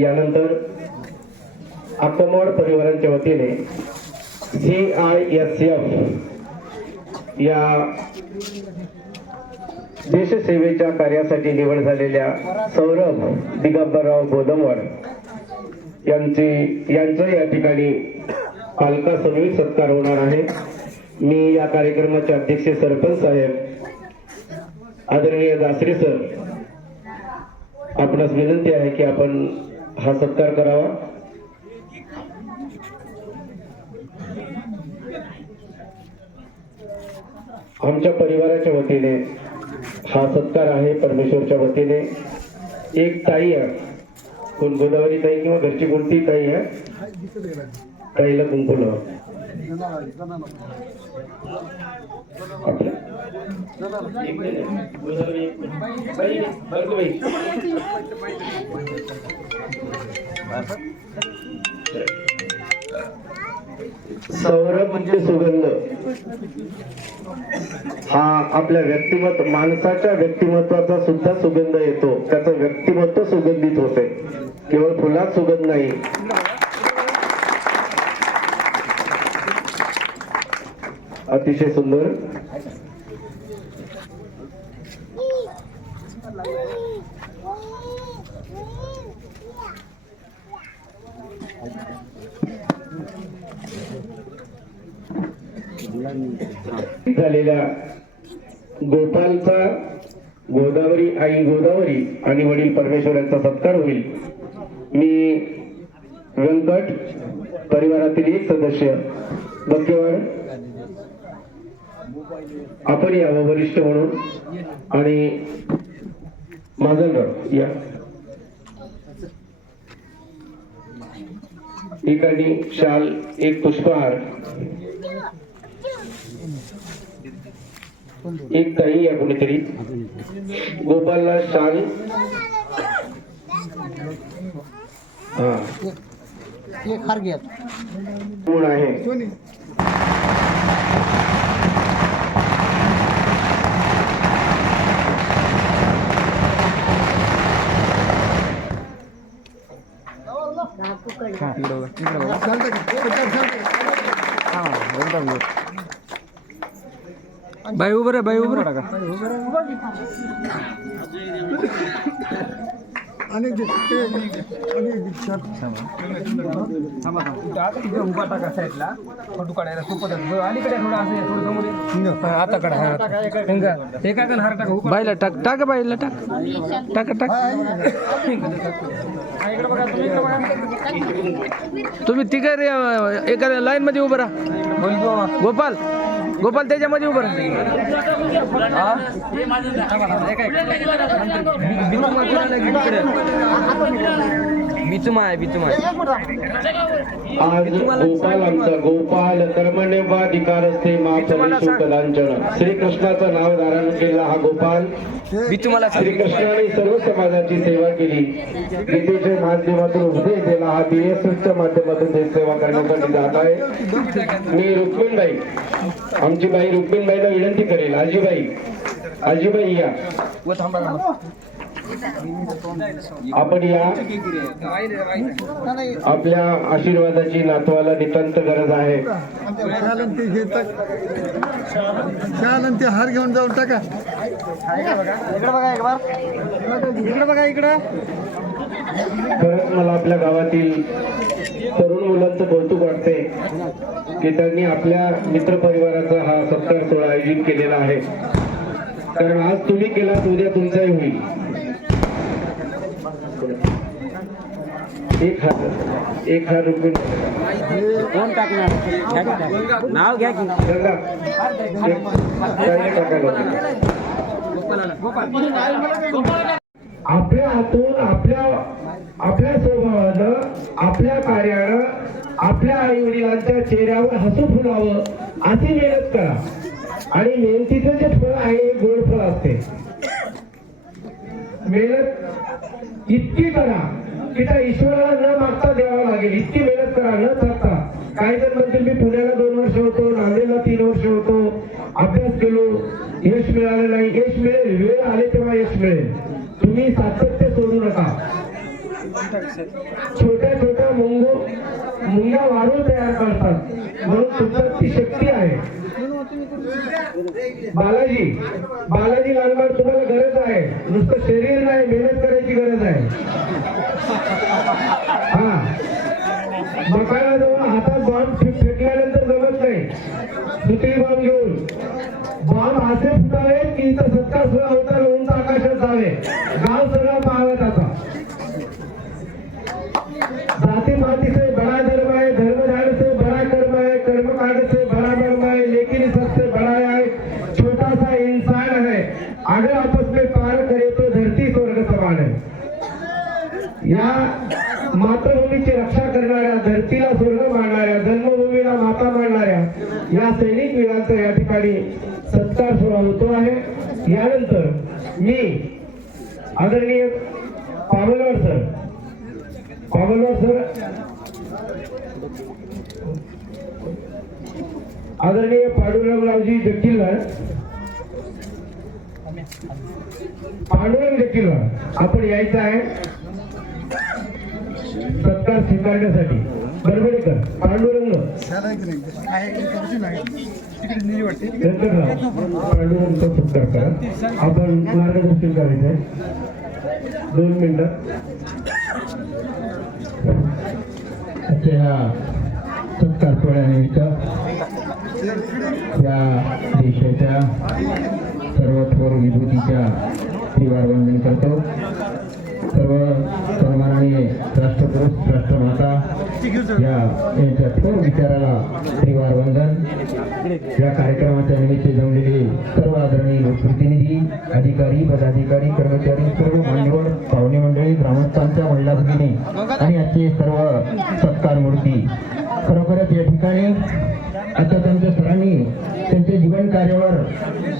यानंतर अक्कमवाड परिवारांच्या वतीने C I S F या देशसेवेच्या कार्यासाठी निवड झालेल्या सौरभ दिगंबरराव गोदमवाड यांची यांचं या ठिकाणी पालका सन्वी सत्कार होणार आहे. मी या कार्यक्रमाचे अध्यक्ष सरपंच साहेब आदरणीय दासरे सर आपणास विनंती आहे की आपण हा सत्कार करावा. आमच्या परिवाराच्या वतीने हा सत्कार आहे परमेश्वरच्या वतीने. एक ताई आहे. कोण गोदावरी ताई किंवा घरची कोणती ताई आहे? ताईला कुंकू लावा. सौरभ म्हणजे सुगंध. हा आपल्या व्यक्तिमत्व माणसाच्या व्यक्तिमत्वाचा सुद्धा सुगंध येतो. त्याचं व्यक्तिमत्व सुगंधित होते. केवळ फुलात सुगंध नाही. अतिशय सुंदर. झालेल्या गोपालचा गोदावरी आई गोदावरी आणि वडील परमेश्वर यांचा सत्कार होईल. मी व्यंकट परिवारातील एक सदस्य बक्केवाड. आपण यावं वरिष्ठ म्हणून. आणि माजलराव या. ठिकाणी शाल एक पुष्पहार. एक ताई या कुणीतरी. गोपालला शाल कोण आहे? हार घ्या गुण आहे बाई उभं रे बाई उभं रे. उभा टाका साईडला. फोटो काढायला सोपं जातं. अलीकडे थोडं असं आहे, थोडं समोर ये. आता काढा हा, आता. हेंगा. काय हार टाका उभा. बाईला टाक. टाक बाईला टाक. टाक टाक. तुम्ही इकडे बघा. तुम्ही तिघे रे एका लाईन मध्ये उभं राहा. गोपाल गोपाल त्याच्यामध्ये उभं गोपाल आमचा गोपाल कर्मण्यवाधिकार असते कलांचन श्रीकृष्णाचं नाव धारण केला हा गोपाल. बिचुमाला श्रीकृष्णाने सर्व समाजाची सेवा केली. गीतेच्या माध्यमातून उपदेश दिला हा बीएसएसच्या माध्यमातून सेवा करण्यासाठी जात आहे. मी रुक्मिणबाई. आमची बाई रुक्मिणबाईला विनंती करेल. आजीबाई आजीबाई या. आपण या. आपल्या आशीर्वादाची नातवाला नितांत गरज आहे. ते हार घेऊन जाऊन टाका. इकडे बघा एक बार. इकडे बघा इकडे. खरंच मला आपल्या गावातील तरुण मुलांचं कौतुक वाटते की त्यांनी आपल्या मित्र परिवाराचा हा सत्कार सोहळा आयोजित केलेला आहे. कारण आज तुम्ही केला उद्या तुमचाही होईल. एक हार एक हार रुपये. कोण टाकणार? नाव घ्या की. आपल्या हातून आपल्या आपल्या स्वभावानं आपल्या कार्यानं आपल्या आई वडिलांच्या चेहऱ्यावर हसू फुलावं अशी मेहनत करा. आणि मेहनतीचं जे फळ आहे हे गोड फळ असते. मेहनत इतकी करा की त्या ईश्वराला न मागता द्यावा लागेल. इतकी मेहनत करा न थकता. काही जण म्हणतील मी पुण्याला दोन वर्ष होतो नांदेडला तीन वर्ष होतो. अभ्यास केलो यश मिळालं नाही. यश मिळेल वेळ आले तेव्हा यश मिळेल. तुम्ही सातत्य सोडू नका. छोट्या छोट्या मुंगो मुंग्या वाढून तयार करतात. म्हणून तुमच्यात ती शक्ती आहे. बालाजी बालाजी लालबाग तुम्हाला गरज आहे. नुसतं शरीर नाही मेहनत करायची गरज आहे. हा. मकाला या सैनिक वीरांचा या ठिकाणी सत्कार सोहळा होतो आहे. यानंतर मी आदरणीय पावलवार सर पावलवार सर आदरणीय पांडुरंगरावजी जक्किलवाड पांडुरंग जक्किलवाड आपण यायचं आहे सत्कार स्वीकारण्यासाठी. बरोबर पांडुरंग. पांडुरंग की करा. आपण मार्गदर्शन करायचं आहे. दोन मिनिटं. आजच्या ह्या सत्कार सोहळ्यानिमित्त या देशाच्या सर्व थोर विभूतीच्या त्रिवार वंदन करतो. सर्व सन्माननीय राष्ट्रपुरुष राष्ट्रमाता या यांच्या थोर विचाराला त्रिवार वंदन. या कार्यक्रमाच्या निमित्त जमलेले सर्व आदरणीय लोकप्रतिनिधी अधिकारी पदाधिकारी कर्मचारी सर्व मान्यवर पाहुणे मंडळी ग्रामस्थांच्या महिला भगिनी आणि आजचे सर्व सत्कार मूर्ती. खरोखरच या ठिकाणी आता त्यांच्या सरांनी त्यांच्या जीवन कार्यावर